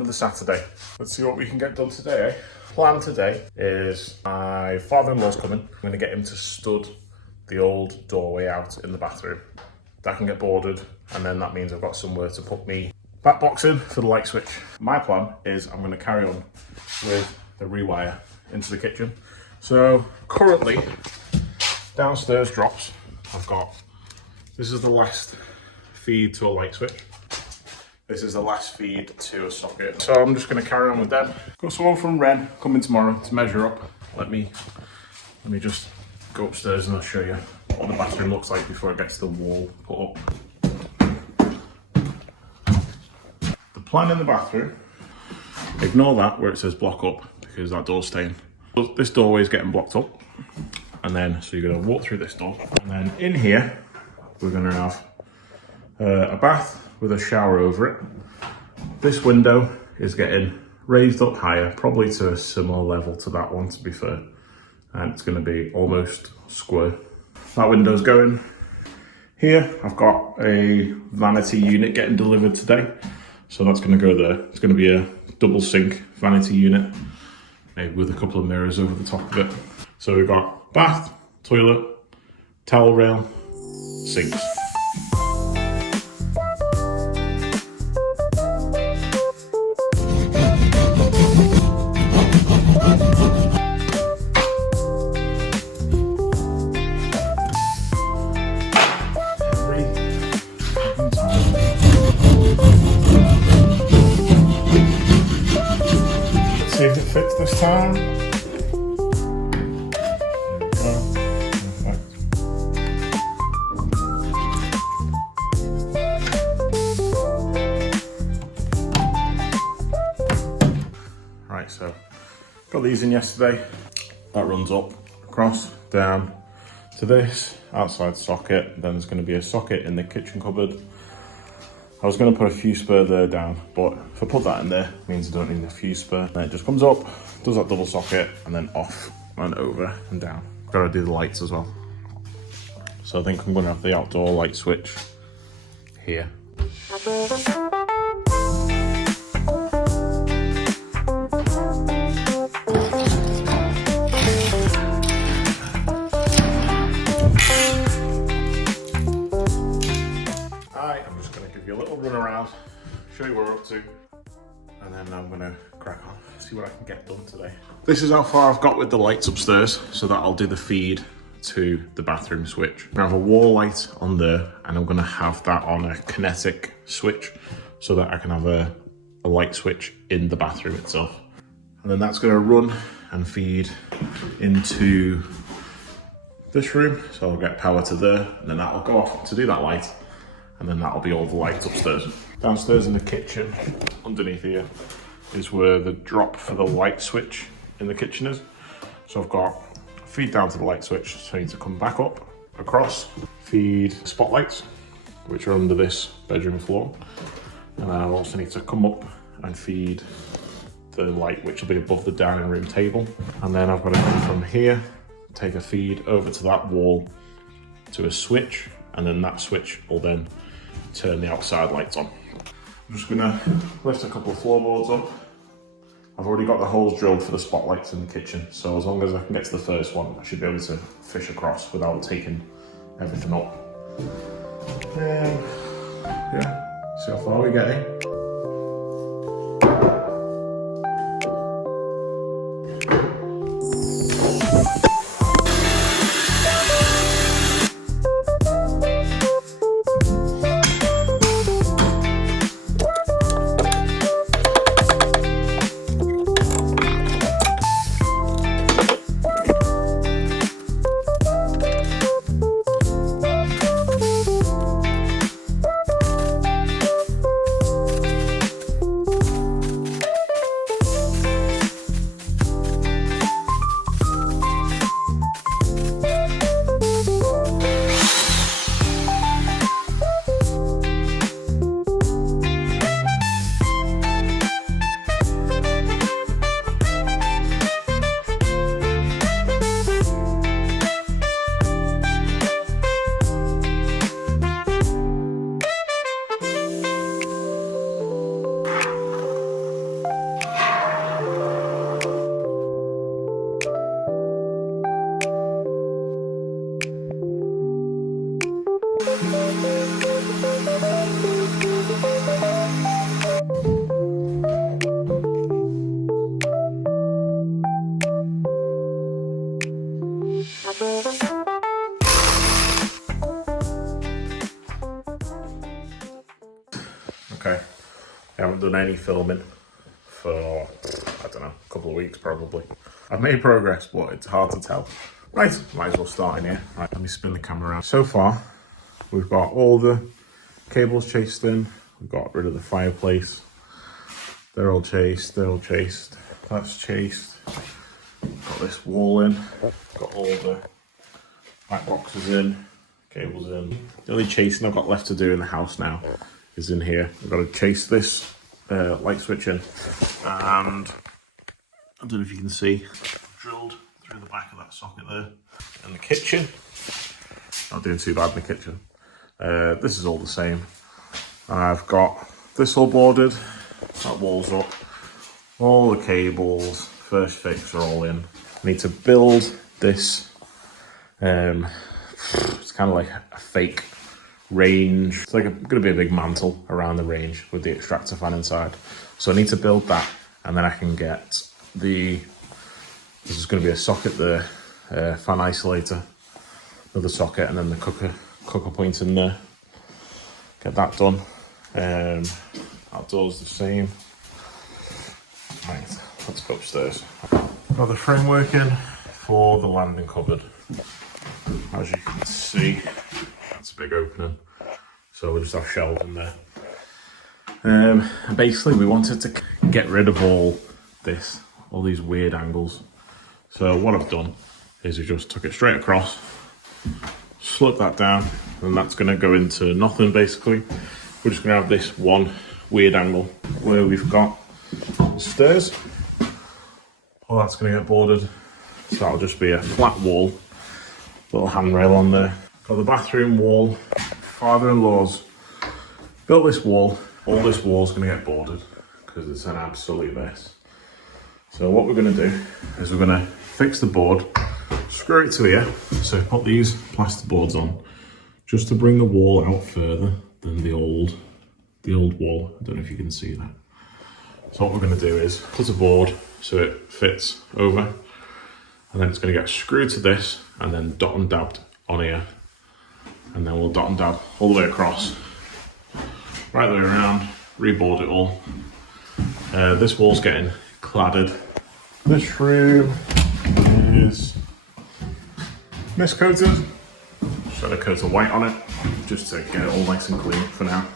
another Saturday. Let's see what we can get done today, eh? Plan today is my father-in-law's coming. I'm going to get him to stud the old doorway out in the bathroom. That can get boarded, and then that means I've got somewhere to put me back box in for the light switch. My plan is I'm going to carry on with the rewire into the kitchen. So currently, downstairs drops, I've got, this is the last feed to a light switch. This is the last feed to a socket. So I'm just going to carry on with them. Got someone from Ren coming tomorrow to measure up. Let me just go upstairs and I'll show you what the bathroom looks like before it gets the wall put up. The plan in the bathroom, ignore that where it says block up because that door's staying. This doorway is getting blocked up. And then, so you're going to walk through this door. And then in here, we're going to have a bath with a shower over it. This window is getting raised up higher, probably to a similar level to that one, to be fair. And it's going to be almost square. That window's going. Here, I've got a vanity unit getting delivered today. So that's going to go there. It's going to be a double sink vanity unit, maybe with a couple of mirrors over the top of it. So we've got bath, toilet, towel rail, sinks. See if it fits this time. There we go. Perfect. Right, so got these in yesterday. That runs up, across, down to this outside socket. Then there's going to be a socket in the kitchen cupboard. I was going to put a fuse spur there down, but if I put that in there, it means I don't need a fuse spur. Then it just comes up, does that double socket, and then off and over and down. Got to do the lights as well. So I think I'm going to have the outdoor light switch here. A little run around, show you what we're up to, and then I'm gonna crack on, see what I can get done today. This is how far I've got with the lights upstairs, so that I'll do the feed to the bathroom switch. I'm gonna have a wall light on there, and I'm gonna have that on a kinetic switch, so that I can have a light switch in the bathroom itself. And then that's gonna run and feed into this room, so I'll get power to there, and then that'll go off to do that light. And then that'll be all the lights upstairs. Downstairs in the kitchen, underneath here, is where the drop for the light switch in the kitchen is. So I've got feed down to the light switch, so I need to come back up, across, feed spotlights, which are under this bedroom floor. And I also need to come up and feed the light, which will be above the dining room table. And then I've got to come from here, take a feed over to that wall to a switch, and then that switch will then turn the outside lights on. I'm just gonna lift a couple of floorboards up. I've already got the holes drilled for the spotlights in the kitchen, so as long as I can get to the first one, I should be able to fish across without taking everything up. Yeah, see how far we get, eh? done any filming for, I don't know, a couple of weeks probably. I've made progress, but it's hard to tell. Right, might as well start in here. Right, let me spin the camera around. So far, we've got all the cables chased in. We've got rid of the fireplace. They're all chased, That's chased. Got this wall in. Got all the back boxes in, cables in. The only chasing I've got left to do in the house now is in here. I've got to chase this light switch in. And I don't know if you can see, drilled through the back of that socket there. And the kitchen, not doing too bad in the kitchen. This is all the same. I've got this all boarded, that wall's up, all the cables, first fix are all in. I need to build this, it's kind of like a fake range. It's like going to be a big mantle around the range with the extractor fan inside. So I need to build that, and then I can get this is going to be a socket there, fan isolator, another socket, and then the cooker point in there. Get that done. Outdoors the same. Right, let's go upstairs. Got the framework in for the landing cupboard. As you can see, that's a big opening. So we'll just have shelves in there. And basically we wanted to get rid of all these weird angles. So what I've done is I just took it straight across, slip that down, and that's going to go into nothing basically. We're just going to have this one weird angle where we've got stairs. All that's going to get boarded. So that'll just be a flat wall, little handrail on there. Got the bathroom wall. Father-in-law's built this wall. All this wall's going to get boarded because it's an absolute mess. So what we're going to do is we're going to fix the board, screw it to here. So put these plaster boards on just to bring the wall out further than the old wall. I don't know if you can see that. So what we're going to do is put a board so it fits over, and then it's going to get screwed to this and then dot and dabbed on here, and then we'll dot and dab all the way across, right the way around, reboard it all. This wall's getting cladded. This room is miscoated. Just had a coat of white on it just to get it all nice and clean for now.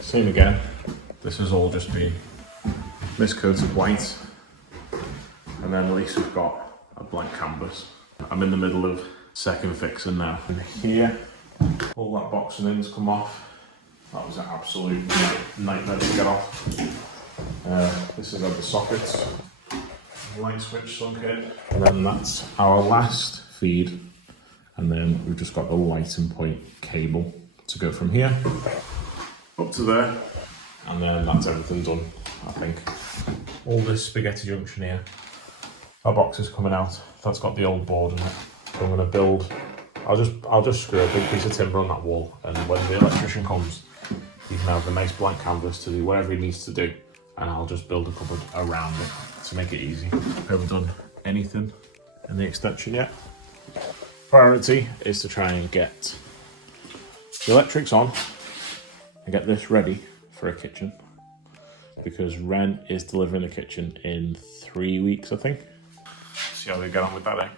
Same again, this has all just been miscoated white, and then at least we've got a blank canvas. I'm in the middle of second fixing now. And here, all that boxing in's come off. That was an absolute nightmare to get off. This is how the sockets, light switch sunk in, and then that's our last feed, and then we've just got the lighting point cable to go from here up to there, and then that's everything done, I think. All this spaghetti junction here, our box is coming out. That's got the old board in it. So I'm going to build. I'll just screw a big piece of timber on that wall, and when the electrician comes, he can have a nice blank canvas to do whatever he needs to do, and I'll just build a cupboard around it to make it easy. I haven't done anything in the extension yet. Priority is to try and get the electrics on and get this ready for a kitchen, because Ren is delivering the kitchen in 3 weeks, I think. See how we get on with that, eh?